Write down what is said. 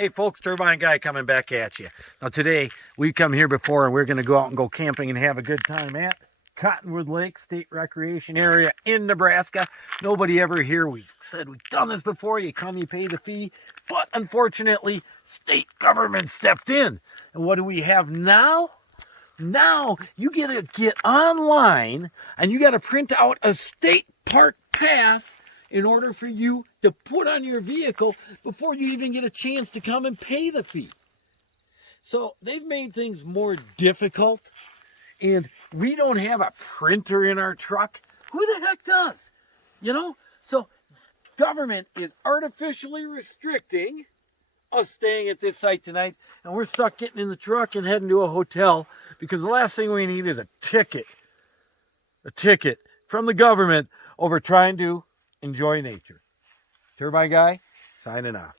Hey folks, Turbine Guy coming back at you. Now today, we've come here before and we're going to go out and go camping and have a good time at Cottonwood State Recreation Area in Nebraska. Nobody ever here, we said we've done this before, you come, you pay the fee, but unfortunately, state government stepped in. And what do we have now? Now, you gotta get online and you gotta print out a state park pass in order for you to put on your vehicle before you even get a chance to come and pay the fee. So they've made things more difficult, and we don't have a printer in our truck. Who the heck does? You know? So government is artificially restricting us staying at this site tonight, and we're stuck getting in the truck and heading to a hotel because the last thing we need is a ticket from the government over trying to enjoy nature. Turbine Guy, signing off.